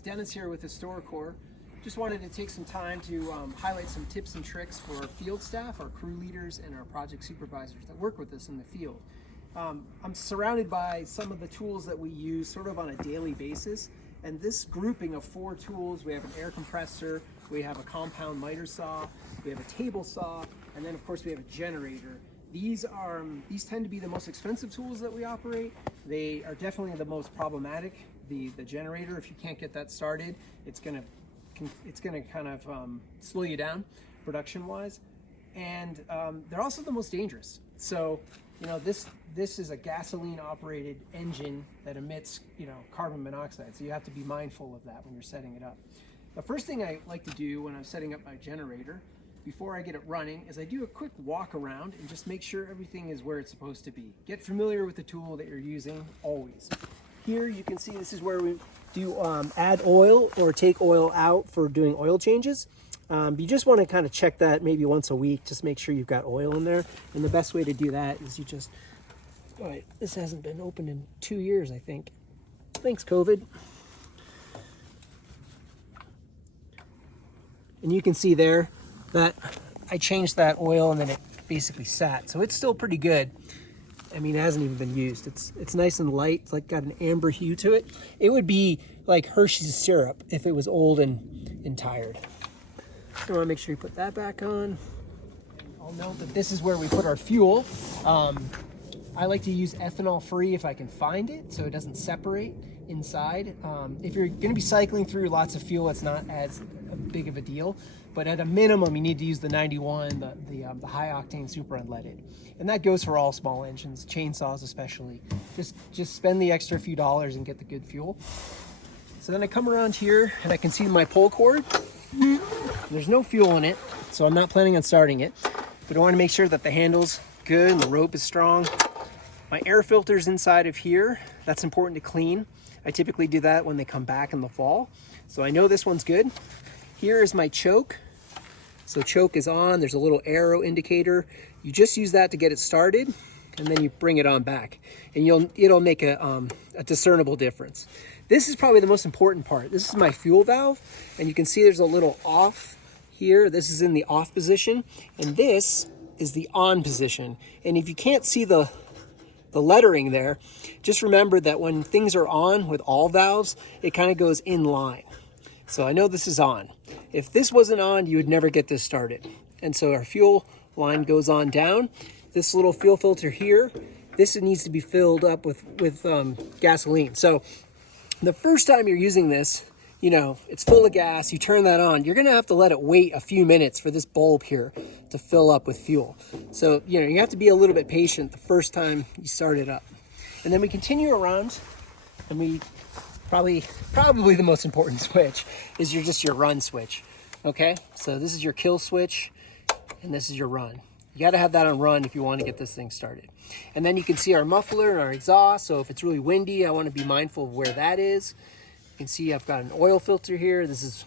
guys, Dennis here with HistoriCorps. Just wanted to take some time to highlight some tips and tricks for our field staff, our crew leaders, and our project supervisors that work with us in the field. I'm surrounded by some of the tools that we use sort of on a daily basis, and this grouping of 4 tools, we have an air compressor, we have a compound miter saw, we have a table saw, and then of course we have a generator. These tend to be the most expensive tools that we operate. They are definitely the most problematic. The generator, if you can't get that started, it's gonna kind of slow you down production wise, and they're also the most dangerous. So this is a gasoline operated engine that emits carbon monoxide, so you have to be mindful of that when you're setting it up. The first thing I like to do when I'm setting up my generator before I get it running is I do a quick walk around and just make sure everything is where it's supposed to be. Get familiar with the tool that you're using always. Here you can see this is where we do add oil or take oil out for doing oil changes. You just want to kind of check that maybe once a week, just make sure you've got oil in there. And the best way to do that is you just, all right, this hasn't been opened in 2 years, I think. Thanks, COVID. And you can see there that I changed that oil and then it basically sat. So it's still pretty good. I mean, it hasn't even been used. It's nice and light. It's like got an amber hue to it. It would be like Hershey's syrup if it was old and tired. So I want to make sure you put that back on. I'll note that this is where we put our fuel. I like to use ethanol free if I can find it, so it doesn't separate inside. If you're going to be cycling through lots of fuel, it's not as big of a deal. But at a minimum, you need to use the 91, the high octane super unleaded. And that goes for all small engines, chainsaws especially. Just spend the extra few dollars and get the good fuel. So then I come around here and I can see my pull cord. There's no fuel in it, so I'm not planning on starting it. But I want to make sure that the handle's good and the rope is strong. My air filter's inside of here. That's important to clean. I typically do that when they come back in the fall. So I know this one's good. Here is my choke. So choke is on, there's a little arrow indicator. You just use that to get it started, and then you bring it on back. And it'll make a discernible difference. This is probably the most important part. This is my fuel valve, and you can see there's a little off here. This is in the off position, and this is the on position. And if you can't see the lettering there, just remember that when things are on with all valves, it kind of goes in line. So I know this is on. If this wasn't on, you would never get this started. And so our fuel line goes on down. This little fuel filter here, this needs to be filled up with gasoline. So the first time you're using this, it's full of gas, you turn that on, you're gonna have to let it wait a few minutes for this bulb here to fill up with fuel. So, you have to be a little bit patient the first time you start it up. And then we continue around, and we probably the most important switch is your run switch. Okay, so this is your kill switch, and this is your run. You got to have that on run if you want to get this thing started. And then you can see our muffler and our exhaust. So if it's really windy, I want to be mindful of where that is. You can see I've got an oil filter here. This is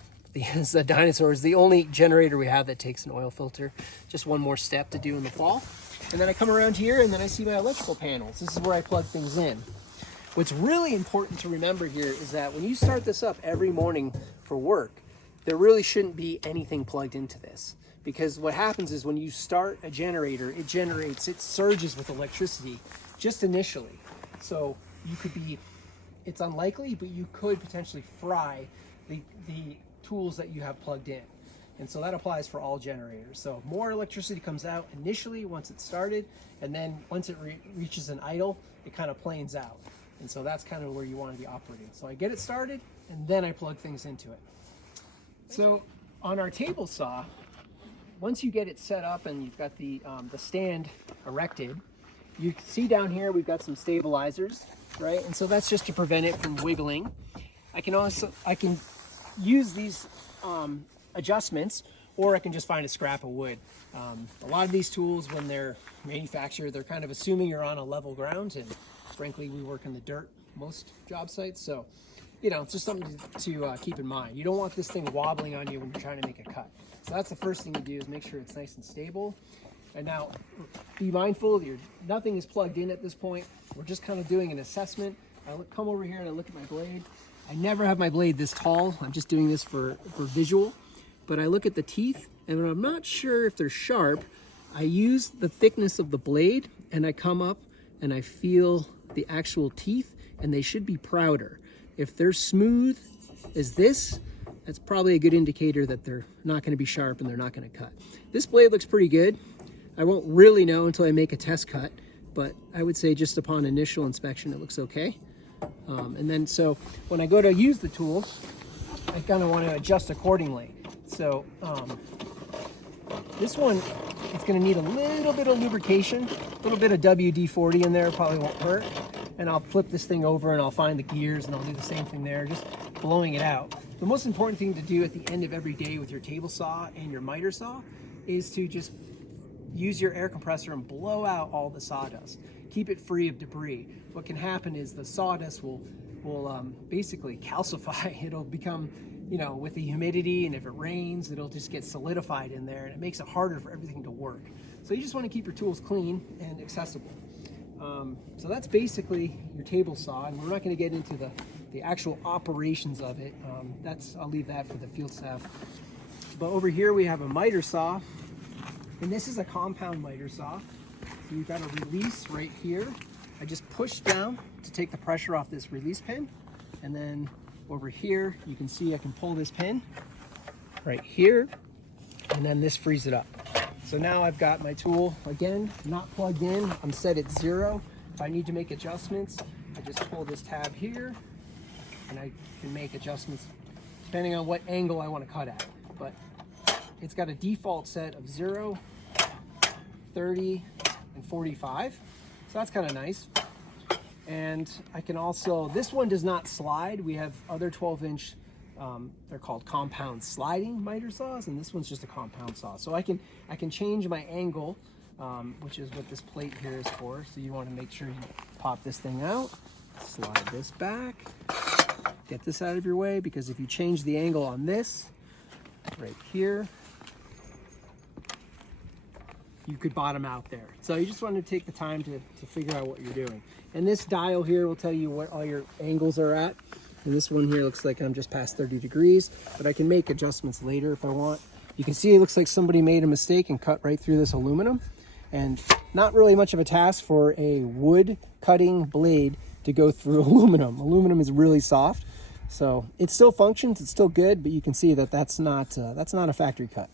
the Dinosaur is the only generator we have that takes an oil filter. Just one more step to do in the fall. And then I come around here, and then I see my electrical panels. This is where I plug things in. What's really important to remember here is that when you start this up every morning for work, there really shouldn't be anything plugged into this. Because what happens is when you start a generator, it surges with electricity just initially. So it's unlikely, but you could potentially fry the tools that you have plugged in. And so that applies for all generators. So more electricity comes out initially once it's started, and then once it reaches an idle, it kind of planes out. And so that's kind of where you want to be operating. So I get it started, and then I plug things into it. So on our table saw, once you get it set up and you've got the stand erected, you can see down here we've got some stabilizers, right? And so that's just to prevent it from wiggling. I can use these adjustments, or I can just find a scrap of wood. A lot of these tools, when they're manufactured, they're kind of assuming you're on a level ground, and frankly, we work in the dirt most job sites, so it's just something to keep in mind. You don't want this thing wobbling on you when you're trying to make a cut. So that's the first thing you do, is make sure it's nice and stable. And now be mindful, nothing is plugged in at this point. We're just kind of doing an assessment. I come over here and I look at my blade. I never have my blade this tall. I'm just doing this for visual. But I look at the teeth, and when I'm not sure if they're sharp, I use the thickness of the blade, and I come up and I feel the actual teeth, and they should be prouder. If they're smooth as this, that's probably a good indicator that they're not going to be sharp and they're not going to cut. This blade looks pretty good. I won't really know until I make a test cut, but I would say just upon initial inspection, it looks okay. And then so when I go to use the tool, I kind of want to adjust accordingly. So this one, it's going to need a little bit of lubrication, a little bit of WD-40 in there, probably won't hurt. And I'll flip this thing over and I'll find the gears and I'll do the same thing there, just blowing it out. The most important thing to do at the end of every day with your table saw and your miter saw is to just use your air compressor and blow out all the sawdust. Keep it free of debris. What can happen is the sawdust will basically calcify. It'll become, you know, with the humidity, and if it rains, it'll just get solidified in there, and it makes it harder for everything to work. So you just want to keep your tools clean and accessible. So that's basically your table saw, and we're not going to get into the actual operations of it. I'll leave that for the field staff. But over here we have a miter saw, and this is a compound miter saw. So you've got a release right here. I just push down to take the pressure off this release pin, and then over here you can see I can pull this pin right here, and then this frees it up. So now I've got my tool, again, not plugged in. I'm set at 0. If I need to make adjustments, I just pull this tab here, and I can make adjustments depending on what angle I want to cut at. But it's got a default set of 0, 30, and 45. So that's kind of nice. And I can also, this one does not slide. We have other 12-inch, they're called compound sliding miter saws, and this one's just a compound saw. So I can change my angle, which is what this plate here is for. So you want to make sure you pop this thing out, slide this back, get this out of your way, because if you change the angle on this right here, you could bottom out there. So you just want to take the time to figure out what you're doing. And this dial here will tell you what all your angles are at. And this one here looks like I'm just past 30 degrees, but I can make adjustments later if I want. You can see it looks like somebody made a mistake and cut right through this aluminum. And not really much of a task for a wood cutting blade to go through aluminum. Aluminum is really soft. So it still functions, it's still good, but you can see that that's not a factory cut.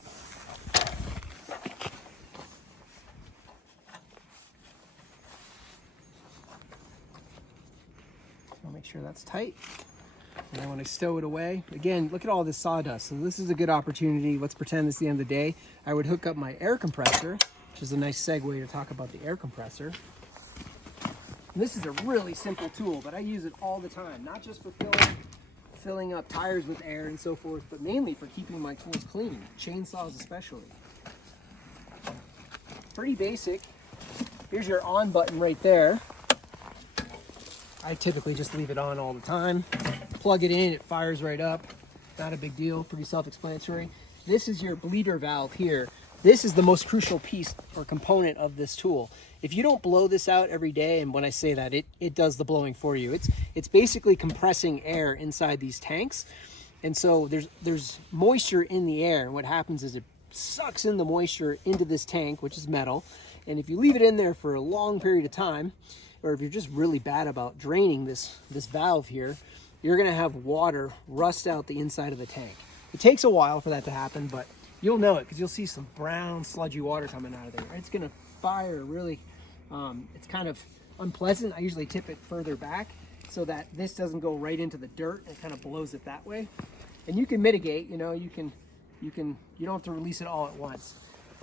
I'll make sure that's tight. And then when I stow it away, again, look at all this sawdust. So this is a good opportunity. Let's pretend it's the end of the day. I would hook up my air compressor, which is a nice segue to talk about the air compressor. And this is a really simple tool, but I use it all the time, not just for filling up tires with air and so forth, but mainly for keeping my tools clean, chainsaws especially. Pretty basic. Here's your on button right there. I typically just leave it on all the time. Plug it in, it fires right up. Not a big deal, pretty self-explanatory. This is your bleeder valve here. This is the most crucial piece or component of this tool. If you don't blow this out every day, and when I say that, it does the blowing for you. It's basically compressing air inside these tanks. And so there's moisture in the air, and what happens is it sucks in the moisture into this tank, which is metal. And if you leave it in there for a long period of time, or if you're just really bad about draining this valve here, you're gonna have water rust out the inside of the tank. It takes a while for that to happen, but you'll know it because you'll see some brown sludgy water coming out of there. It's gonna fire really, it's kind of unpleasant. I usually tip it further back so that this doesn't go right into the dirt and kind of blows it that way. And you can mitigate, you know, you don't have to release it all at once.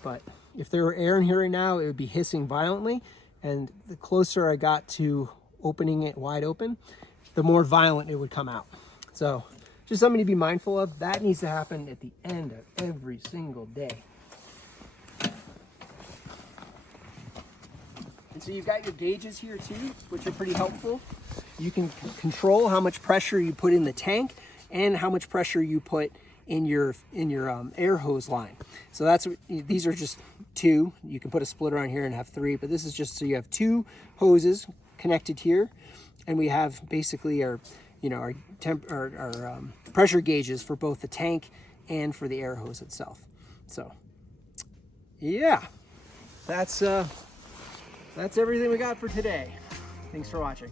But if there were air in here right now, it would be hissing violently. And the closer I got to opening it wide open, the more violent it would come out. So just something to be mindful of. That needs to happen at the end of every single day. And so you've got your gauges here too, which are pretty helpful. You can control how much pressure you put in the tank and how much pressure you put in your air hose line. So these are just 2. You can put a splitter on here and have 3, but this is just so you have 2 hoses connected here, and we have basically our you know, our pressure gauges for both the tank and for the air hose itself. So yeah, that's everything we got for today. Thanks for watching.